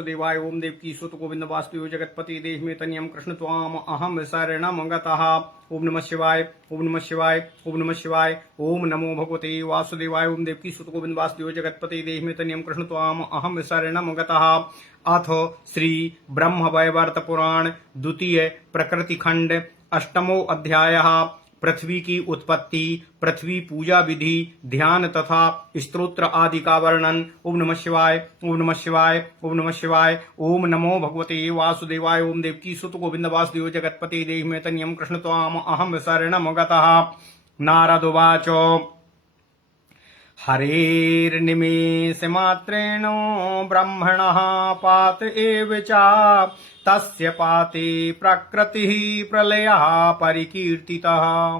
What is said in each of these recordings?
देवाय ओम देवकी सुत गोविंद वासुदेव जगतपति देह में तनियम कृष्ण त्वाम अहम शरणम गतः। ओम नमः शिवाय ओम नमः शिवाय ओम नमः शिवाय ओम नमो भगवते वासुदेवाय ओम देवकी सुत गोविंद वासुदेव जगतपति देह में तनियम कृष्ण त्वाम अहम शरणम गतः। अथ श्री ब्रह्म वैवर्त पुराण द्वितीय प्रकृति खंड अष्टमो अध्यायः। पृथ्वी की उत्पत्ति, पृथ्वी पूजा विधि, ध्यान तथा स्तोत्र आदि का वर्णन। ओम नमः शिवाय ओम नमः शिवाय ओम नमः शिवाय ओम नमो भगवते वासुदेवाय ओम देवकी सुत गोविंद वासुदेव जगतपति देहि में तनियम कृष्ण त्वाम अहम शरणम गतः। नारद उवाच हरेर्निमेषमात्रेण ब्रह्मणः पात एव च तस्य पाते प्रकृतिः प्रलयः परिकीर्तितः।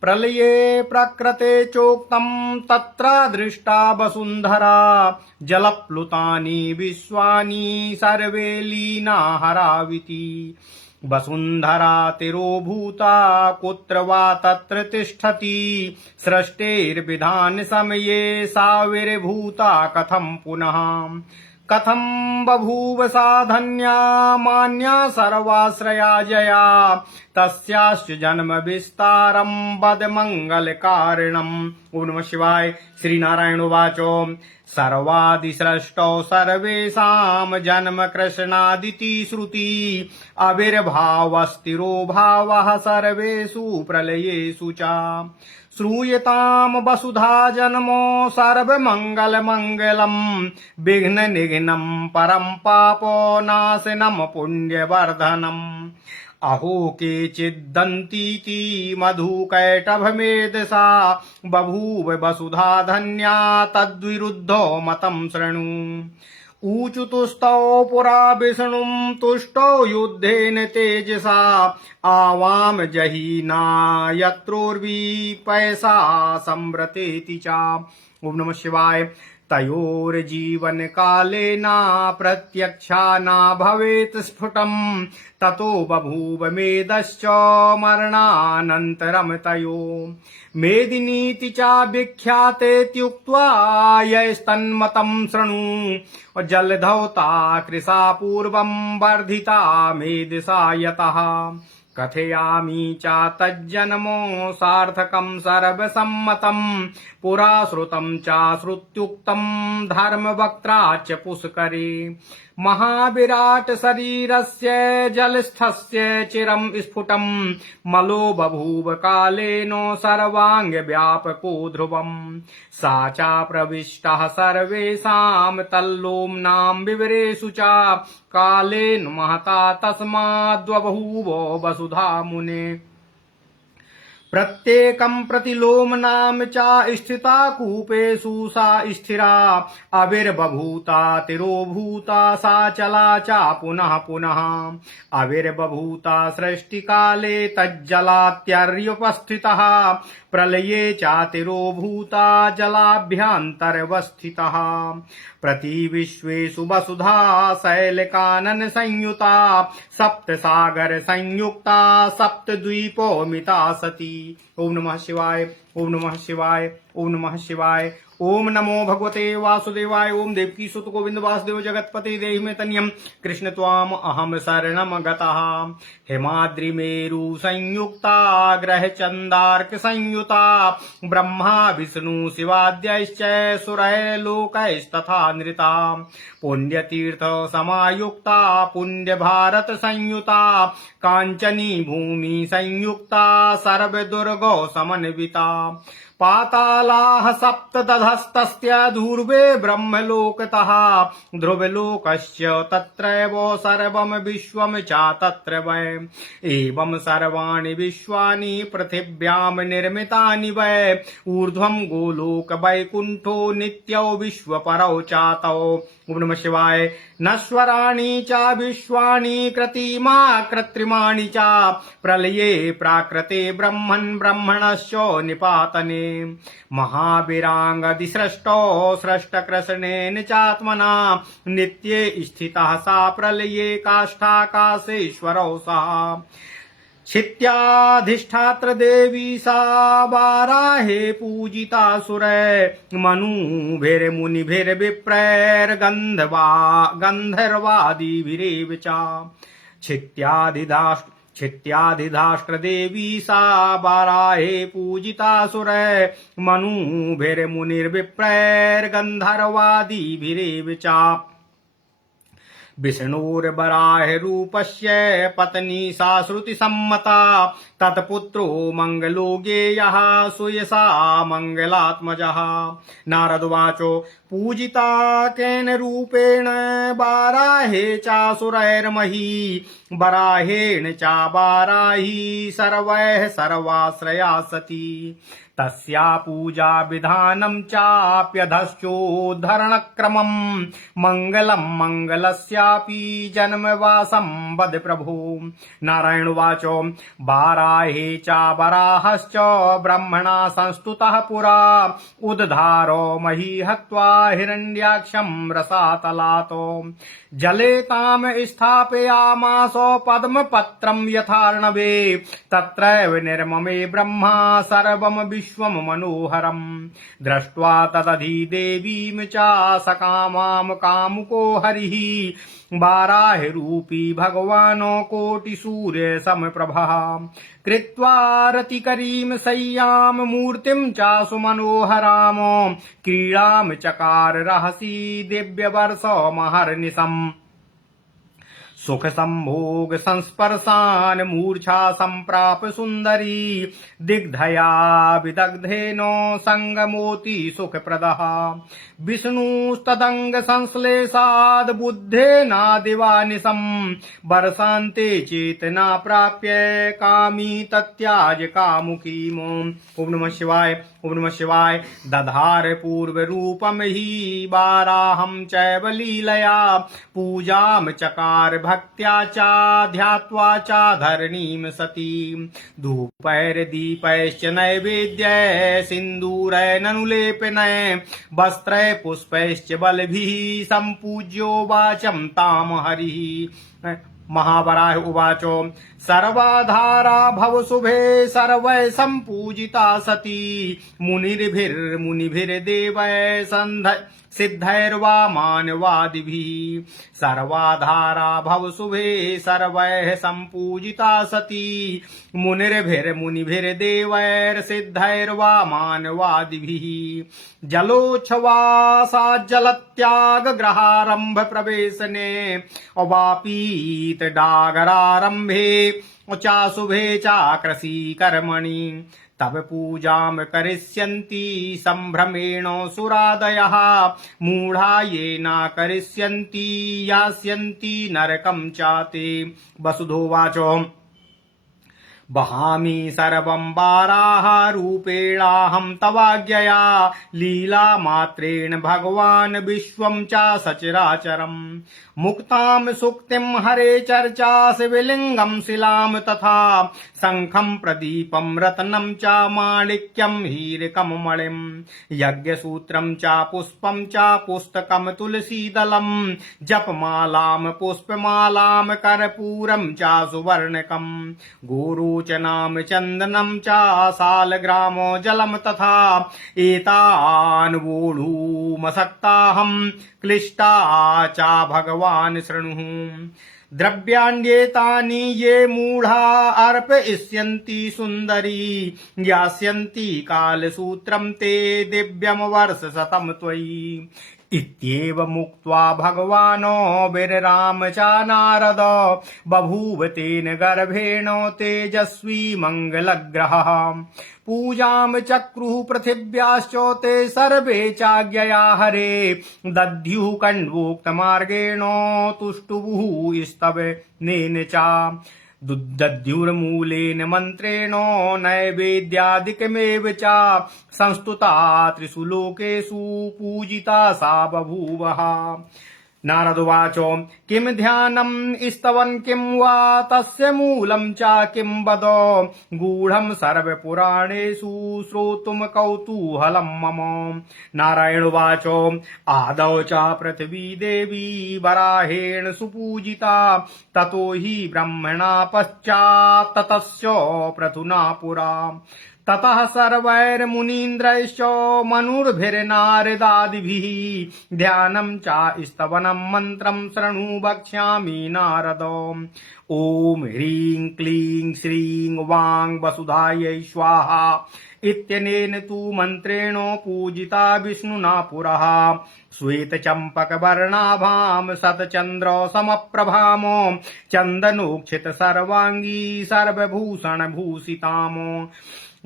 प्रलये प्रकृते चोक्तं तत्र दृष्टा वसुन्धरा जलप्लुतानि विश्वानि सर्वे लीना हराविति। वसुन्धरा तिरोभूता कुत्र वा तत्र तिष्ठति सृष्टेर्विधान समये साविर्भूता कथं पुनः। कथं बभूव सा धन्या मान्या सर्वाश्रया जया तस्याश्च जन्म विस्तारं वद मंगलकारिणम्। ओम नमः शिवाय। श्री नारायण उवाच सर्वादिसृष्टौ सर्वेषां जन्म कृष्णादिति श्रुति आविर्भावस्तिरो भावः सर्वेषु प्रलयेषु च। श्रूयतां वसुधा जन्मो सर्वमङ्गलमङ्गलम् विघ्न निघ्नं परं पापो नाशनं पुण्यवर्धनम्। अहो केचिद्दन्तीति मधुकैटभमेधसा बभूव वसुधा धन्या तद्विरुद्धो मतं शृणु। ऊचुतुस्तौ पुरा विष्णुं तुष्टौ युद्धेन तेजसा आवाम जहीना यत्रोर्वी पैसा संव्रतेति च। ओम नमः शिवाय। तयोर्जीवन कालेना प्रत्यक्षा न भवेत् स्फुटं ततो बभूव मेदश्च मरणानन्तरं तयो। मेदिनीति च विख्यातेत्युक्त्वा यस्तन्मतं शृणु जलधौता कृशा पूर्वं वर्धिता मेधसा यतः। कथयामि च तज्जन्मो सार्थकं सर्वसम्मतं पुरा श्रुतं च श्रुत्युक्तं धर्मवक्त्रा च पुष्करे। महाविराट शरीरस्य जलस्थस्य चिरं स्फुटं मलो बभूव कालेन सर्वांग व्यापको ध्रुवम्। सा च प्रविष्टः सर्वेषां तल्लोम्नां विवरेषु च कालेन महता तस्माद्बभूव वसुधा मुने। प्रत्येकं प्रतिलोमनां च स्थिता कूपेषु सा स्थिरा आविर्बभूता तिरोभूता सा चला च पुनः पुनः। आविर्बभूता सृष्टिकाले तज्जलात्यर्युपस्थितः प्रलये च तिरोभूता जलाभ्यन्तरवस्थितः। प्रतिविश्वेषु वसुधा शैलकानन संयुता सप्त सागर संयुक्ता सप्तद्वीपोमिता सती। ओम नमः शिवाय ओम नमः शिवाय ओम नमः शिवाय। ओम नमो भगवते वासुदेवाय ओम देवकी सुत गोविंद वासुदेव जगतपति देहि में तनियम कृष्ण त्वाम अहम शरणम गतः। हिमाद्रि मेरु संयुक्ता ग्रह चंदार्क संयुता ब्रह्मा विष्णु शिवाद्यश्च सुरय लोकैस्तथा नृता। पुण्यतीर्थ समायुक्ता पुण्य भारत संयुता कांचनी भूमि संयुक्ता सर्वदुर्गो समन्विता। पातालाः सप्तदधस्तस्य ध्रुवे ब्रह्मलोकतः ध्रुवलोकश्च तत्रैव सर्वं विश्वं च तत्र वै। एवं सर्वाणि विश्वानि पृथिव्यां निर्मितानि वै। ऊर्ध्वं गोलोक वैकुण्ठो नित्यो विश्वपरौ चातौ। ओम नमः शिवाय। नश्वराणि च विश्वानि कृत्रिमा कृत्रिमाणि च प्रलये प्राकृते ब्रह्मन् ब्रह्मणश्च निपातने। महाविरांगदिसृष्टो सृष्टकृष्णेन चात्मना नित्ये स्थितः सा प्रलये काष्ठाकाशेश्वरौ सः। क्षित्याधिष्ठात्र देवी सा बाराहे पूजिता सुरै मनुभिर्मुनिभिर्विप्रैर्गन्धर्वादिभिरेव च क्षित्याधिधाष्ट्र देवी सा बाराहे पूजिता सुरै मनुभिर्मुनिर्विप्रैर्गन्धर्वादिभिरेव च विष्णुर्वराहरूपस्य पत्नी सा श्रुतिसम्मता तत्पुत्रो मङ्गलो गेयः सुयसा मङ्गलात्मजः। नारदवाचो पूजिता केन रूपेण बाराहे चासुरैर्मही बराहेण च बाराही सर्वैः सर्वाश्रया सती तस्या पूजा विधानं चाप्यधश्चोद्धरणक्रमं मङ्गलं मङ्गलस्यापि जन्मवासं वद प्रभो। नारायणवाचो बाराहे च वराहश्च ब्रह्मणा संस्तुतः पुरा उद्धारो मही हत्वा हिरण्याक्षं रसातलातो जले ताम स्थापयामासो पद्मपत्रं यथार्णवे तत्रैव निर्ममे ब्रह्मा सर्वं विश्वं मनोहरम् दृष्ट्वा तदधिदेवीं च सकामां कामुको हरिः बाराहरूपी भगवानो कोटिसूर्यसमप्रभः कृत्वा रतिकरीं शय्यां मूर्तिं च सुमनोहरां क्रीडां चकार रहसि दिव्यवर्षमहर्निशम् सुख संभोग संस्पर्शान मूर्छा संप्राप सुंदरी दिग्धया विदग्धेनो संगमोति सुख प्रदः विष्णुस्तदंग संश्लेषाद बुद्धेनादिवानिशं वर्षान्ते चेतना प्राप्य कामी तत्याज कामुकीम्। ओम नमः शिवाय ओम नमः शिवाय। दधार पूर्व रूपम ही बाराहं चैव लीलया पूजाम चकार भक्त्या चा ध्यात्वा चा धरणीं सतीं धूपैर्दीपैश्च नैवेद्य सिन्दूरैरनुलेपनै वस्त्रै पुष्पैश्च बलभिः सम्पूज्यो वाचं ताम हरिः। महावराह उवाचो सर्वाधारा भवशुभे सर्वै सम्पूजिता सती मुनिर्भिर्देवै सिद्धैर्वा मानवादिभिः सर्वाधारा भवशुभे सर्वैः सम्पूजिता सती मुनिर्भिर्देवैर्सिद्धैर्वा मानवादिभिः जलोच्छ्वासा जलत्याग ग्रहारंभ प्रवेशने अवापीत डागरारंभे चाशुभे चाक्रसी कर्मणि तब पूजां करिष्यन्ति सम्भ्रमेण सुरादयः मूढा ये न करिष्यन्ति यास्यन्ति नरकं चाते। वसुधोवाचो वहामि सर्वं बाराः रूपेणाहं तवाज्ञया लीला मात्रेण भगवान् विश्वं च सचराचरम् मुक्तां सुक्तिं हरे चर्चा शिवलिङ्गं शिलां तथा शङ्खं प्रदीपं रत्नं च माणिक्यं हीरकं मणिं यज्ञसूत्रं च पुष्पं च पुस्तकं तुलसीदलं जपमालां पुष्पमालां कर्पूरं च सुवर्णकं गोरोचनां चन्दनं च सालग्रामो जलं तथा एतान् वोढुमसक्ताहं क्लिष्टा च भगवान् शृणुः द्रव्याण्येतानि ये मूढा अर्पयिष्यन्ति सुन्दरी यास्यन्ति कालसूत्रं ते दिव्यं वर्षशतं त्वयि इत्येव मुक्त्वा भगवानो विरराम च नारद बभूव तेन गर्भेण तेजस्वी मङ्गलग्रहः पूजां चक्रुः पृथिव्याश्च ते सर्वे चाज्ञया हरे दद्युः कण्वोक्तमार्गेण तुष्टुवुः स्तवनेन च दद्युर्मूलेन मन्त्रेण नैवेद्यादिकमेव च संस्तुता त्रिषु लोकेषु पूजिता सा बभूवः नारदुवाच किं ध्यानं स्तवन् किं वा तस्य मूलं च किं वद गूढं सर्वपुराणेषु श्रोतुं कौतूहलं मम। नारायणुवाच आदौ च पृथिवी देवी वराहेण सुपूजिता ततो हि ब्रह्मणा पश्चात् ततस्य पृथुना पुरा। ततः सर्वैर्मुनीन्द्रैश्च मनुर्भिर्नारदादिभिः ध्यानं च स्तवनं मन्त्रं शृणु वक्ष्यामि नारद। ॐ ह्रीं क्लीं श्रीं वां वसुधायै स्वाहा इत्यनेन तु मन्त्रेण पूजिता विष्णुना पुरः। श्वेतचम्पकवर्णाभां शतचन्द्र समप्रभां चन्दनोक्षित सर्वाङ्गी सर्वभूषणभूषिताम्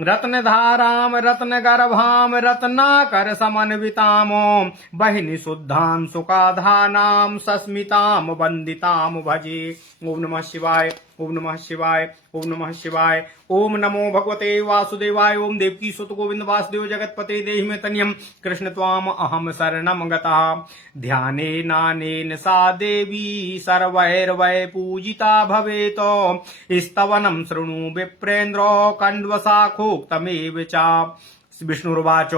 रत्नधारां रत्नगर्भां रत्नाकर समन्वितां बहिनी शुद्धां सुखाधानां सस्मितां वन्दितां भजे। ओम नमः शिवाय, ओम नमः शिवाय, ओम नमः शिवाय। ओम नमो भगवते वासुदेवाय। ओम देवकी सुत गोविंद वासुदेव जगतपते देहि मे तनियं कृष्ण त्वाम अहम शरणं गतः। ध्यानेनानेन सा देवी सर्वैर्वै पूजिता भवेत। स्तवनं शृणु विप्रेन्द्र कण्वशाखोक्तमेव च। विष्णुर्वाच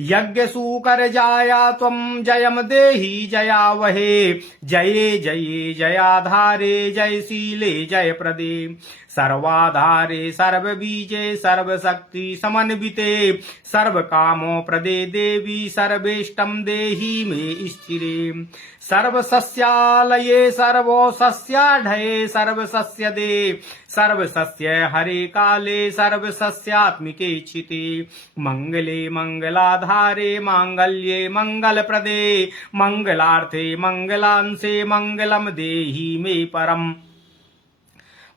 यज्ञसूकरजाया त्वं जयं देहि जयावहे जये जये जयाधारे जयशीले जयप्रदे सर्वाधारे सर्वबीजे सर्वशक्ति समन्विते सर्वकामो प्रदे देवी सर्वेष्टं देहि मे स्थिरे। सर्वसस्यालये सर्वसस्याढये सर्वसस्यदे सर्वसस्य हरे काले सर्वसस्यात्मिके छिते। मंगले मंगलाधारे मांगल्ये मंगलप्रदे मंगलार्थे मंगलांसे मंगलम देहि मे परम्।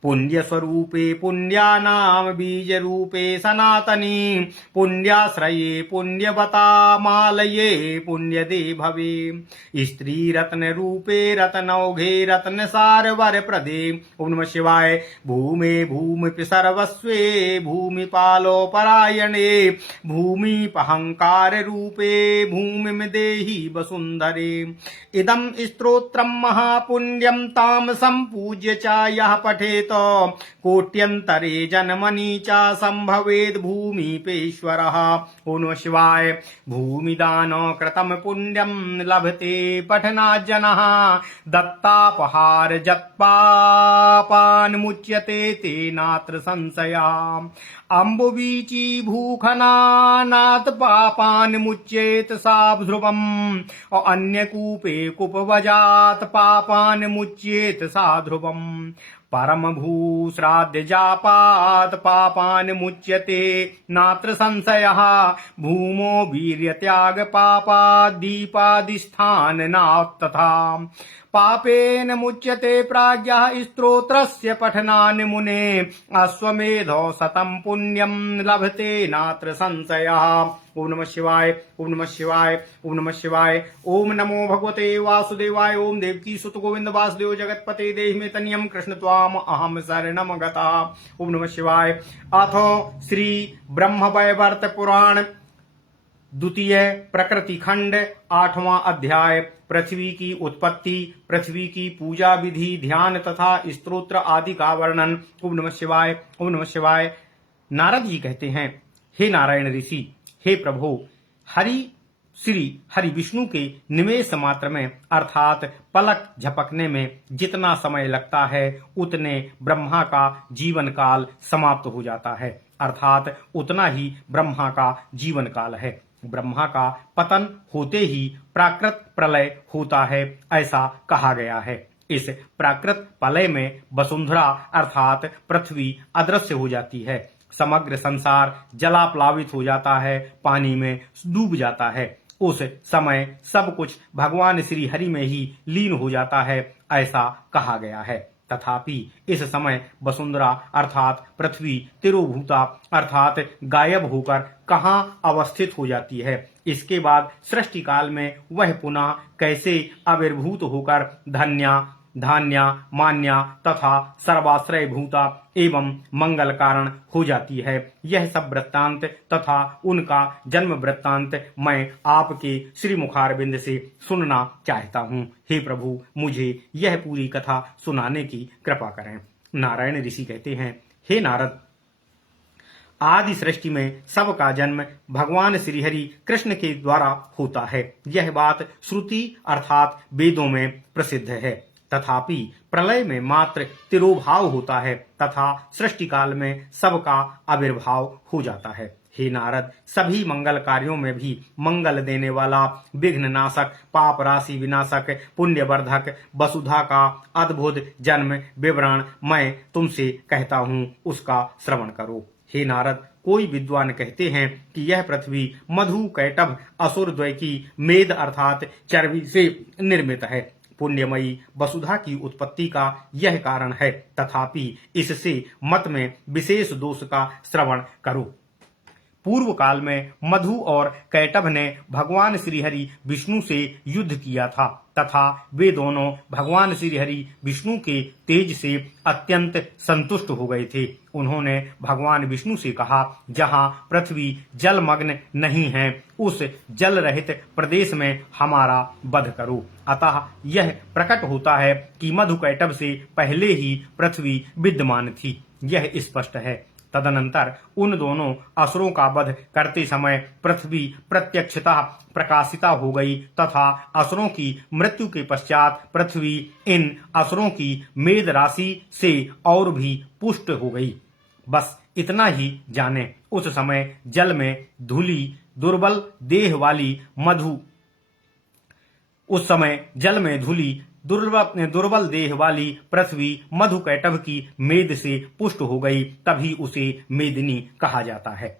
पुण्यस्वरूपे पुण्यानां बीजरूपे सनातनी पुण्याश्रये पुण्यवतामालये पुण्यदे भवे। स्त्रीरत्नरूपे रत्नौघे रत्नसारवरप्रदे। ओम नमः शिवाय। भूमे भूमिपि सर्वस्वे भूमिपालोपरायणे भूमिपहङ्काररूपे भूमिं देहि वसुन्धरे। इदं स्तोत्रं महापुण्यं तां सम्पूज्य च यः पठेत कोट्यंतरे जन्मनि च संभवेद भूमिपेश्वरः। ओम नमः शिवाय। भूमिदान कृतं पुण्यं लभते पठनात् जनः दत्तापहार जत्पापान् मुच्यते तेनात्र संशयः। अम्बुवीची भूखनानात् पापान् मुच्येत सा ध्रुवम् अन्यकूपे कुपवजात् पापान् मुच्येत सा ध्रुवम्। परम भूश्राद्ध जापात् पापान् मुच्यते नात्र संशयः। भूमो वीर्यत्याग पापात् दीपादिस्थान नात्तथा। पापेन मुच्यते प्राज्ञः स्तोत्रस्य पठनान् मुने अश्वमेधो शतं पुण्यं लभते नात्र संशयः। ओम नमः शिवाय, ओम नमः शिवाय, ओम नमः शिवाय। ओम नमो भगवते वासुदेवाय। ओम देवकी सुत गोविंद वासुदेव जगतपते देहि मे तनियं कृष्ण त्वाम अहम शरणं गतः। ओम नमः शिवाय। अथ श्री ब्रह्मवैवर्त पुराण द्वितीय प्रकृति खंड 8वां अध्याय पृथ्वी की उत्पत्ति, पृथ्वी की पूजा विधि, ध्यान तथा स्तोत्र आदि का वर्णन। ओम नमः शिवाय, ओम नमः शिवाय। नारद जी कहते हैं, हे नारायण ऋषि, हे प्रभु, श्री हरि विष्णु के निमेष मात्र में अर्थात पलक झपकने में जितना समय लगता है उतने ब्रह्मा का जीवन काल समाप्त हो जाता है, अर्थात उतना ही ब्रह्मा का जीवन काल है। ब्रह्मा का पतन होते ही प्राकृत प्रलय होता है, ऐसा कहा गया है। इस प्राकृत प्रलय में वसुंधरा अर्थात पृथ्वी अदृश्य हो जाती है, समग्र संसार जलाप्लावित हो जाता है, पानी में डूब जाता है। उस समय सब कुछ भगवान श्री हरि में ही लीन हो जाता है, ऐसा कहा गया है। तथापि इस समय वसुंधरा अर्थात पृथ्वी तिरोभूता अर्थात गायब होकर कहाँ अवस्थित हो जाती है। इसके बाद सृष्टि काल में वह पुनः कैसे आविर्भूत होकर धन्या धान्या मान्या तथा सर्वाश्रय भूता एवं मंगल कारण हो जाती है। यह सब वृत्तांत तथा उनका जन्म वृत्तांत मैं आपके श्री मुखारविंद से सुनना चाहता हूँ। हे प्रभु, मुझे यह पूरी कथा सुनाने की कृपा करें। नारायण ऋषि कहते हैं, हे नारद, आदि सृष्टि में सबका जन्म भगवान श्रीहरि कृष्ण के द्वारा होता है। यह बात श्रुति अर्थात वेदों में प्रसिद्ध है। तथापि प्रलय में मात्र तिरोभाव होता है तथा सृष्टि काल में सबका आविर्भाव हो जाता है। हे नारद, सभी मंगल कार्यों में भी मंगल देने वाला, विघ्न नाशक, पाप राशि विनाशक, पुण्यवर्धक वसुधा का अद्भुत जन्म विवरण मैं तुमसे कहता हूँ, उसका श्रवण करो। हे नारद, कोई विद्वान कहते हैं कि यह पृथ्वी मधु कैटभ असुर द्वय की मेद अर्थात चर्बी से निर्मित है। पुण्यमयी वसुधा की उत्पत्ति का यह कारण है। तथापि इससे मत में विशेष दोष का श्रवण करो। पूर्व काल में मधु और कैटभ ने भगवान श्रीहरि विष्णु से युद्ध किया था तथा वे दोनों भगवान श्रीहरि विष्णु के तेज से अत्यंत संतुष्ट हो गए थे। उन्होंने भगवान विष्णु से कहा, जहाँ पृथ्वी जलमग्न नहीं है उस जल रहित प्रदेश में हमारा वध करो। अतः यह प्रकट होता है कि मधु कैटभ से पहले ही पृथ्वी विद्यमान थी। यह स्पष्ट है। तदनंतर उन दोनों असुरों का वध करते समय पृथ्वी प्रत्यक्षतः प्रकाशिता हो गई तथा असुरों की मृत्यु के पश्चात पृथ्वी इन असुरों की मेद राशि से और भी पुष्ट हो गई। बस इतना ही जाने। उस समय जल में धूली दुर्बल देह वाली दुर्बल देह वाली पृथ्वी मधु कैटभ की मेद से पुष्ट हो गई, तभी उसे मेदिनी कहा जाता है।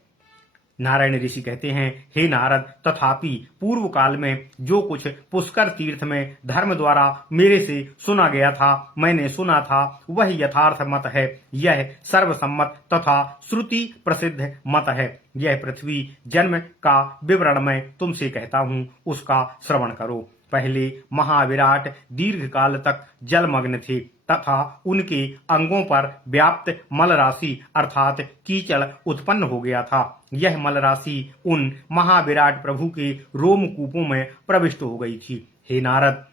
नारायण ऋषि कहते हैं, हे नारद, तथापि पूर्व काल में जो कुछ पुष्कर तीर्थ में धर्म द्वारा मेरे से सुना गया था, मैंने सुना था, वह यथार्थ मत है। यह सर्वसम्मत तथा श्रुति प्रसिद्ध मत है। यह पृथ्वी जन्म का विवरण मैं तुमसे कहता हूँ, उसका श्रवण करो। पहले महाविराट दीर्घ काल तक जलमग्न थे तथा उनके अंगों पर व्याप्त मल राशि अर्थात कीचड़ उत्पन्न हो गया था। यह मल राशि उन महाविराट प्रभु के रोमकूपों में प्रविष्ट हो गई थी। हे नारद,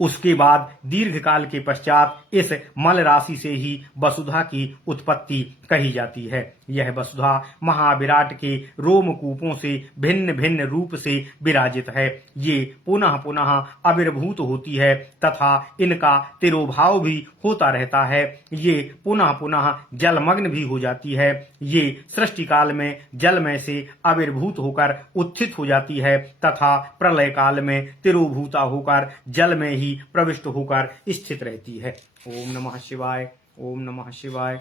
उसके बाद दीर्घ काल के पश्चात इस मल राशि से ही वसुधा की उत्पत्ति कही जाती है। यह वसुधा महाविराट के रोमकूपों से भिन्न भिन्न रूप से विराजित है। ये पुनः पुनः आविर्भूत होती है तथा इनका तिरोभाव भी होता रहता है। ये पुनः पुनः जलमग्न भी हो जाती है। ये सृष्टि काल में जल में से आविर्भूत होकर उत्थित हो जाती है तथा प्रलय काल में तिरोभूता होकर जल में ही प्रविष्ट होकर स्थित रहती है। ओम नमः शिवाय। ओम नमः शिवाय।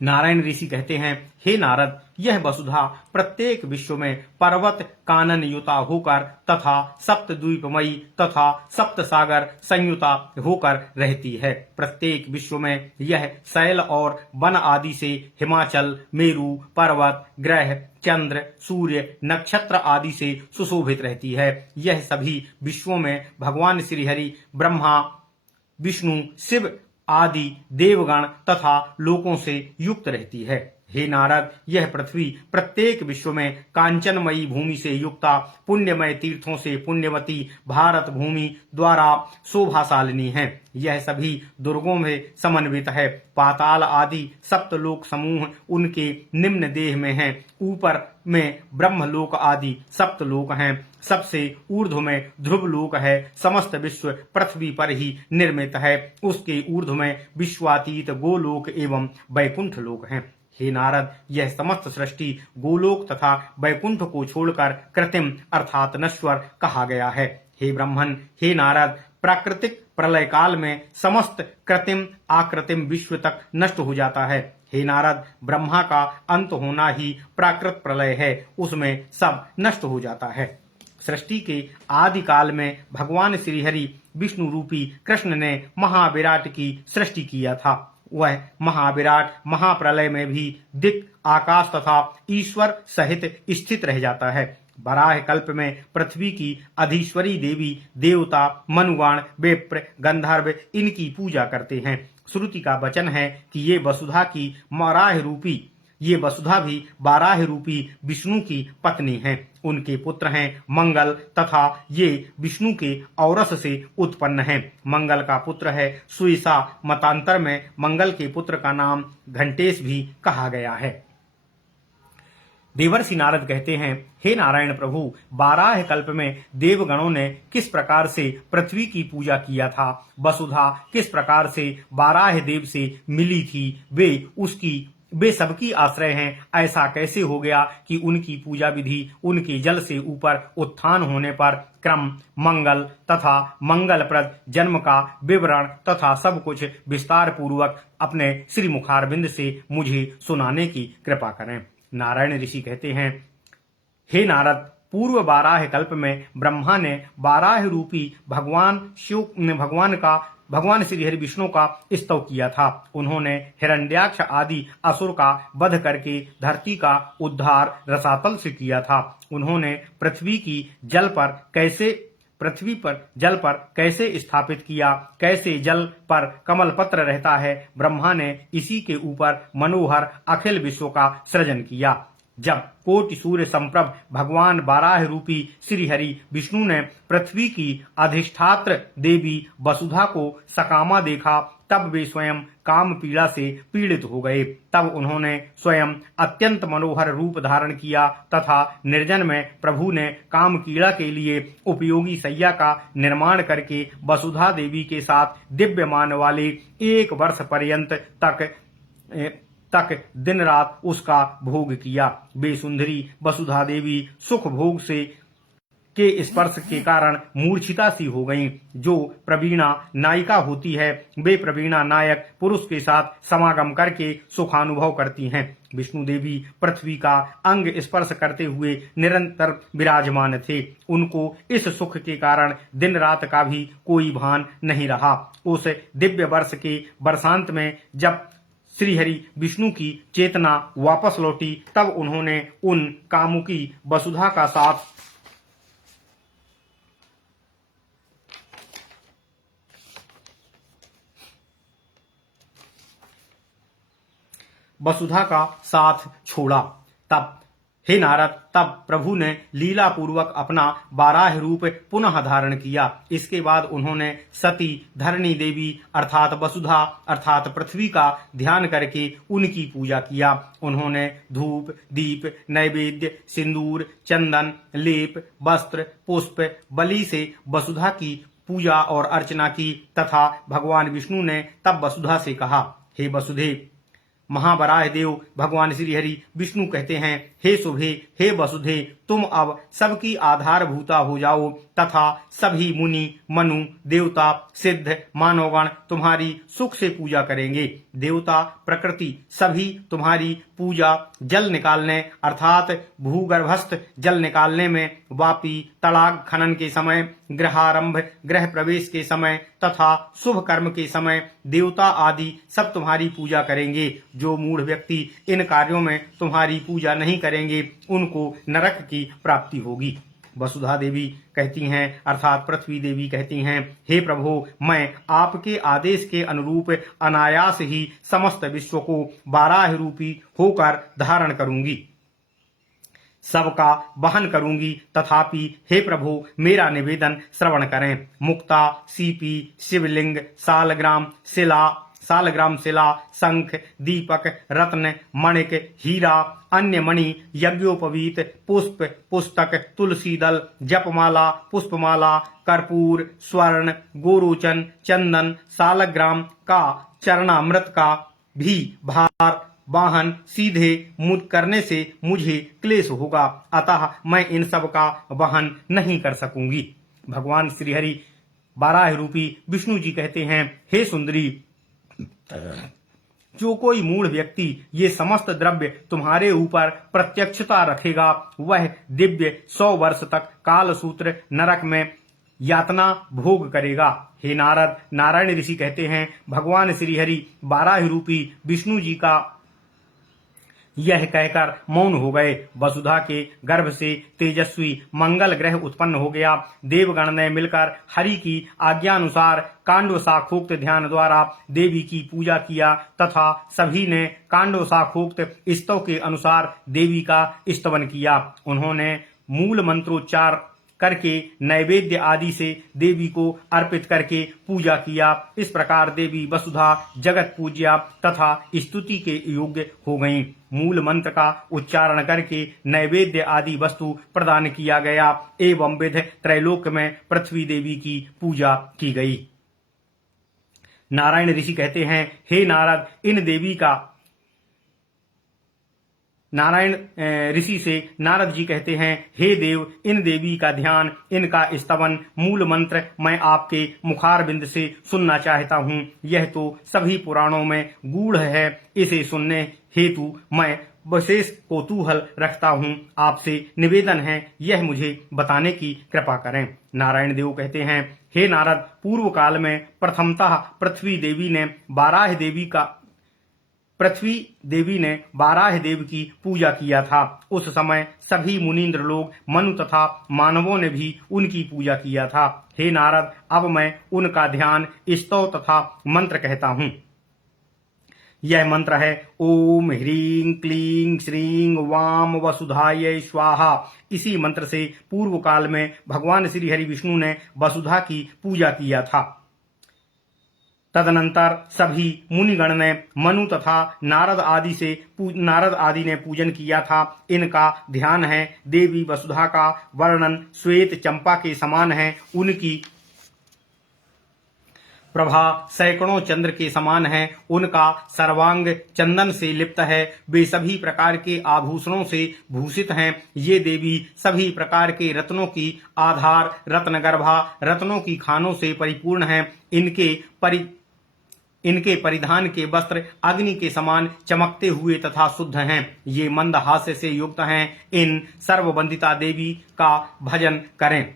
नारायण ऋषि कहते हैं, हे नारद, यह वसुधा प्रत्येक विश्व में पर्वत कानन युता होकर तथा सप्त द्वीपमयी तथा सप्त सागर संयुता होकर रहती है। प्रत्येक विश्व में यह शैल और वन आदि से हिमाचल, मेरु, पर्वत, ग्रह, चंद्र, सूर्य, नक्षत्र आदि से सुशोभित रहती है। यह सभी विश्वों में भगवान श्रीहरि, ब्रह्मा, विष्णु, शिव आदि देवगण तथा लोकों से युक्त रहती है। हे नारद, यह पृथ्वी प्रत्येक विश्व में कांचनमयी भूमि से युक्ता, पुण्यमय तीर्थों से पुण्यवती भारत भूमि द्वारा शोभाशालिनी है। यह सभी दुर्गों में समन्वित है। पाताल आदि सप्तलोक समूह उनके निम्न देह में हैं। ऊपर में ब्रह्मलोक आदि सप्तलोक हैं। सबसे ऊर्ध्व में ध्रुव लोक है। समस्त विश्व पृथ्वी पर ही निर्मित है। उसके ऊर्ध्व में विश्वातीत गोलोक एवं वैकुंठ लोक हैं। हे नारद, यह समस्त सृष्टि गोलोक तथा वैकुंठ को छोड़कर कृत्रिम अर्थात नश्वर कहा गया है। हे ब्रह्मन, हे नारद, प्राकृतिक प्रलय काल में समस्त कृत्रिम आकृतिम विश्व तक नष्ट हो जाता है। हे नारद, ब्रह्मा का अंत होना ही प्राकृत प्रलय है, उसमें सब नष्ट हो जाता है। सृष्टि के आदि काल में भगवान श्रीहरि विष्णु रूपी कृष्ण ने महाविराट की सृष्टि किया था। वह महाविराट महाप्रलय में भी दिक्, आकाश तथा ईश्वर सहित स्थित रह जाता है। बराह कल्प में पृथ्वी की अधीश्वरी देवी देवता मनुगण विप्र गंधर्व इनकी पूजा करते हैं। श्रुति का वचन है कि ये वसुधा भी बाराह रूपी विष्णु की पत्नी हैं। उनके पुत्र हैं मंगल तथा ये विष्णु के औरस से उत्पन्न हैं। मंगल का पुत्र है सुईसा। मतांतर में मंगल के पुत्र का नाम घंटेश भी कहा गया है। देवर्षि नारद कहते हैं, हे नारायण प्रभु, बाराह कल्प में देवगणों ने किस प्रकार से पृथ्वी की पूजा किया था, वसुधा किस प्रकार से बाराह देव से मिली थी, वे सबकी आश्रय हैं। ऐसा कैसे हो गया कि उनकी पूजा विधि उनके जल से ऊपर उत्थान होने पर क्रम, मंगल तथा मंगलप्रद जन्म का विवरण तथा सब कुछ विस्तार पूर्वक अपने श्री मुखारविंद से मुझे सुनाने की कृपा करें। नारायण ऋषि कहते हैं, हे नारद, पूर्व बाराह कल्प में ब्रह्मा ने बाराह रूपी भगवान श्री हरि विष्णु का स्तव किया था। उन्होंने हिरण्याक्ष आदि असुर का वध करके धरती का उद्धार रसातल से किया था। उन्होंने पृथ्वी पर जल पर कैसे स्थापित किया, कैसे जल पर कमल पत्र रहता है, ब्रह्मा ने इसी के ऊपर मनोहर अखिल विश्व का सृजन किया। जब कोटि सूर्य संप्रभ भगवान बाराह रूपी श्री हरि विष्णु ने पृथ्वी की अधिष्ठात्र देवी वसुधा को सकामा देखा, तब वे स्वयं काम पीड़ा से पीड़ित हो गए। तब उन्होंने स्वयं अत्यंत मनोहर रूप धारण किया तथा निर्जन में प्रभु ने काम कीड़ा के लिए उपयोगी सैया का निर्माण करके वसुधा देवी के साथ दिव्यमान वाले 1 वर्ष पर्यंत तक दिन रात उसका भोग किया। वे सुंदरी वसुधा देवी सुख भोग के स्पर्श के कारण मूर्छिता सी हो गईं। जो प्रवीणा नायिका होती है, वे प्रवीणा नायक पुरुष के साथ समागम करके सुखानुभव करती हैं। विष्णु देवी पृथ्वी का अंग स्पर्श करते हुए निरंतर विराजमान थे। उनको इस सुख के कारण दिन रात का भी कोई भान नहीं रहा। उस दिव्य वर्ष के वर्षांत में जब श्रीहरि विष्णु की चेतना वापस लौटी, तब उन्होंने उन कामुकी वसुधा का साथ छोड़ा। तब हे नारद, तब प्रभु ने लीला पूर्वक अपना बाराह रूप पुनः धारण किया। इसके बाद उन्होंने सती धरणी देवी अर्थात वसुधा अर्थात पृथ्वी का ध्यान करके उनकी पूजा किया। उन्होंने धूप दीप नैवेद्य सिंदूर चंदन लेप वस्त्र पुष्प बलि से वसुधा की पूजा और अर्चना की तथा भगवान विष्णु ने तब वसुधा से कहा, हे वसुधे, महाबराह देव भगवान श्री हरि विष्णु कहते हैं, हे शुभे, हे वसुधे, तुम अब सबकी आधारभूता हो जाओ तथा सभी मुनि मनु देवता सिद्ध मानवगण तुम्हारी सुख से पूजा करेंगे। देवता प्रकृति सभी तुम्हारी पूजा जल निकालने अर्थात भूगर्भस्थ जल निकालने में, वापी तड़ाग खनन के समय, गृहारंभ गृह प्रवेश के समय तथा शुभ कर्म के समय देवता आदि सब तुम्हारी पूजा करेंगे। जो मूढ़ व्यक्ति इन कार्यों में तुम्हारी पूजा नहीं करेंगे, उनको नरक की प्राप्ति होगी। वसुधा देवी कहती हैं अर्थात पृथ्वी देवी कहती हैं, हे प्रभु, मैं आपके आदेश के अनुरूप अनायास ही समस्त विश्व को बाराह रूपी होकर धारण करूंगी, सबका वहन करूंगी। तथापि हे प्रभु, मेरा निवेदन श्रवण करें। मुक्ता सीपी शिवलिंग सालग्राम शिला शंख दीपक रत्न मणिक हीरा अन्य मणि यज्ञोपवीत पुष्प पुस्तक तुलसी दल जपमाला पुष्पमाला कर्पूर स्वर्ण गोरोचन चंदन सालग्राम का चरणामृत का भी भार वाहन सीधे मुझ करने से मुझे क्लेश होगा, अतः मैं इन सब का वहन नहीं कर सकूंगी। भगवान श्रीहरि बाराह रूपी विष्णु जी कहते हैं, हे सुंदरी, जो कोई मूढ़ व्यक्ति ये समस्त द्रव्य तुम्हारे ऊपर प्रत्यक्षता रखेगा, वह दिव्य 100 वर्ष तक कालसूत्र नरक में यातना भोग करेगा। हे नारद, नारायण ऋषि कहते हैं, भगवान श्री हरि बाराह रूपी विष्णु जी का यह कहकर मौन हो गए। वसुधा के गर्भ से तेजस्वी मंगल ग्रह उत्पन्न हो गया। देवगण ने मिलकर हरि की आज्ञानुसार कांडव शाखोक्त ध्यान द्वारा देवी की पूजा किया तथा सभी ने कांडव शाखोक्त स्तव के अनुसार देवी का स्तवन किया। उन्होंने मूल मंत्रोच्चार करके नैवेद्य आदि से देवी को अर्पित करके पूजा किया। इस प्रकार देवी वसुधा जगत पूज्या तथा स्तुति के योग्य हो गईं। मूल मंत्र का उच्चारण करके नैवेद्य आदि वस्तु प्रदान किया गया एवं विध त्रैलोक में पृथ्वी देवी की पूजा की गई। नारायण ऋषि कहते हैं, हे नारद, इन देवी का नारायण ऋषि से नारद जी कहते हैं, हे देव, इन देवी का ध्यान, इनका स्तवन, मूल मंत्र मैं आपके मुखारबिंद से सुनना चाहता हूँ। यह तो सभी पुराणों में गूढ़ है। इसे सुनने हेतु मैं विशेष कौतूहल रखता हूँ। आपसे निवेदन है, यह मुझे बताने की कृपा करें। नारायण देव कहते हैं, हे नारद, पूर्व काल में प्रथमतः पृथ्वी देवी ने बाराह देव की पूजा किया था। उस समय सभी मुनीन्द्र लोग, मनु तथा मानवों ने भी उनकी पूजा किया था। हे नारद, अब मैं उनका ध्यान स्तव तथा मंत्र कहता हूँ। यह मंत्र है, ओम ह्रीं क्लीं श्रीं वाम वसुधायै स्वाहा। इसी मंत्र से पूर्व काल में भगवान श्री हरि विष्णु ने वसुधा की पूजा किया था। तदनंतर सभी मुनिगण ने मनु तथा नारद आदि ने पूजन किया था। इनका ध्यान है। देवी वसुधा का वर्णन श्वेत चंपा के समान है। उनकी प्रभा सैकड़ों चंद्र के समान है। उनका सर्वांग चंदन से लिप्त है। वे सभी प्रकार के आभूषणों से भूषित हैं। ये देवी सभी प्रकार के रत्नों की आधार, रत्नगर्भा, रत्नों की खानों से परिपूर्ण है। इनके परिधान के वस्त्र अग्नि के समान चमकते हुए तथा शुद्ध हैं। ये मंद हास्य से युक्त हैं। इन सर्ववंदिता देवी का भजन करें।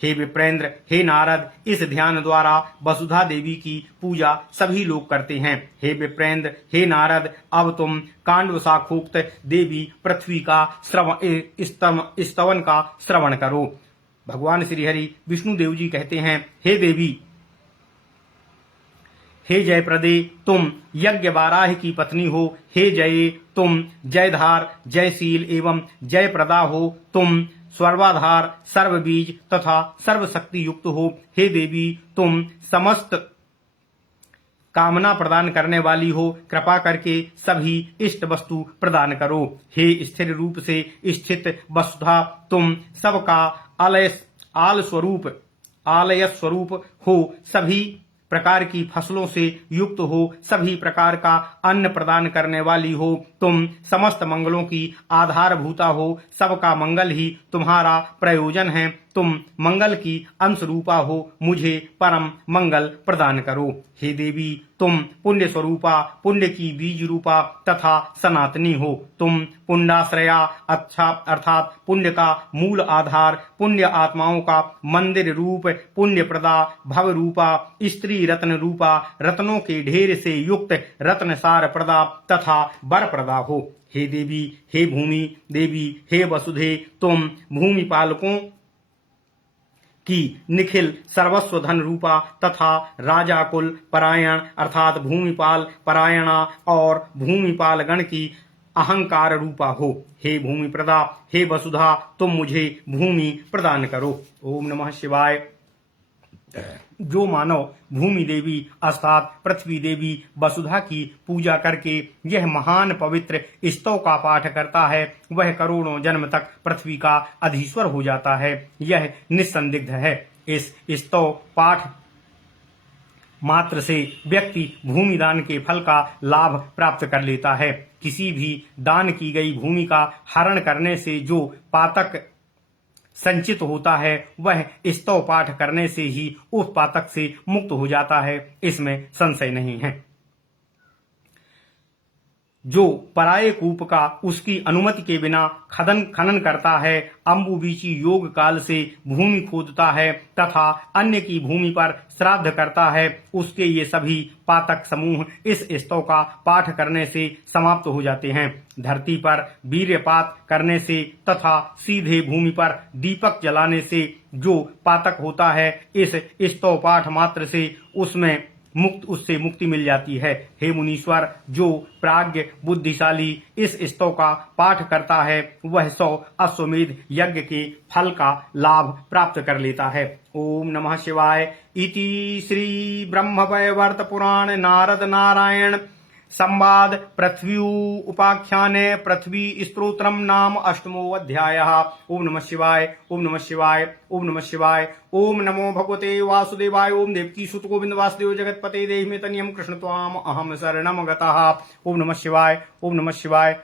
हे विप्रेंद्र, हे नारद, इस ध्यान द्वारा वसुधा देवी की पूजा सभी लोग करते हैं। हे विप्रेंद्र, हे नारद, अब तुम कांडव शाखोक्त देवी पृथ्वी का स्तवन का श्रवण करो। भगवान श्री हरि विष्णु देव जी कहते हैं, हे देवी, हे जयप्रदे, तुम यज्ञ बाराह की पत्नी हो। हे जये, तुम जयधार, जयशील एवं जयप्रदा हो। तुम सर्वाधार, सर्वबीज तथा सर्वशक्ति युक्त हो। हे देवी, तुम समस्त कामना प्रदान करने वाली हो। कृपा करके सभी इष्ट वस्तु प्रदान करो। हे स्थिर रूप से स्थित वसुधा, तुम सबका आलय स्वरूप हो। सभी प्रकार की फसलों से युक्त हो। सभी प्रकार का अन्न प्रदान करने वाली हो। तुम समस्त मंगलों की आधारभूता हो। सबका मंगल ही तुम्हारा प्रयोजन है। तुम मंगल की अंश रूपा हो। मुझे परम मंगल प्रदान करो। हे देवी, तुम पुण्य स्वरूपा, पुण्य की बीज रूपा तथा सनातनी हो। तुम पुण्डाश्रया अर्थात पुण्य का मूल आधार, पुण्य आत्माओं का मंदिर रूप, पुण्य प्रदा, भव रूपा, स्त्री रत्न रूपा, रत्नों के ढेर से युक्त रत्नसार प्रदा तथा वर प्रदा हो। हे देवी, हे भूमि देवी, हे वसुधे, तुम भूमि पालकों की निखिल सर्वस्व धन रूपा तथा राजा कुल परायण अर्थात भूमिपाल परायणा और भूमिपाल गण की अहंकार रूपा हो। हे भूमि प्रदा, हे वसुधा, तुम मुझे भूमि प्रदान करो। ओम नमः शिवाय। जो मानव भूमि देवी अर्थात पृथ्वी देवी वसुधा की पूजा करके यह महान पवित्र स्तव का पाठ करता है, वह करोड़ों जन्म तक पृथ्वी का अधीश्वर हो जाता है। यह निस्संदिग्ध है। इस स्तव पाठ मात्र से व्यक्ति भूमि दान के फल का लाभ प्राप्त कर लेता है। किसी भी दान की गई भूमि का हरण करने से जो पातक संचित होता है, वह स्तव पाठ करने से ही उस पातक से मुक्त हो जाता है। इसमें संशय नहीं है। जो पराये कूप का उसकी अनुमति के बिना खनन करता है, अम्बुबीची योग काल से भूमि खोदता है तथा अन्य की भूमि पर श्राद्ध करता है, उसके ये सभी पातक समूह इस स्तव का पाठ करने से समाप्त हो जाते हैं। धरती पर वीर्यपात करने से तथा सीधे भूमि पर दीपक जलाने से जो पातक होता है, इस स्तव पाठ मात्र से उससे मुक्ति मिल जाती है। हे मुनीश्वर, जो प्राज्ञ बुद्धिशाली इस स्तव का पाठ करता है, वह 100 अश्वमेध यज्ञ के फल का लाभ प्राप्त कर लेता है। ओम नमः शिवाय। इति श्री ब्रह्मवैवर्त पुराण नारद नारायण संवाद पृथ्वी उपाख्याने पृथ्वी स्तोत्रम नाम 8वां अध्यायः। ओम नमः शिवाय। ओम नमः शिवाय। ओम नमः शिवाय। ओम नमो भगवते वासुदेवाय। ओम देवकी सुत गोविंद वासुदेव जगतपते देहि मे तनियम कृष्ण त्वाम अहम शरणम गतः। ओम नमः शिवाय। ओम नमः शिवाय।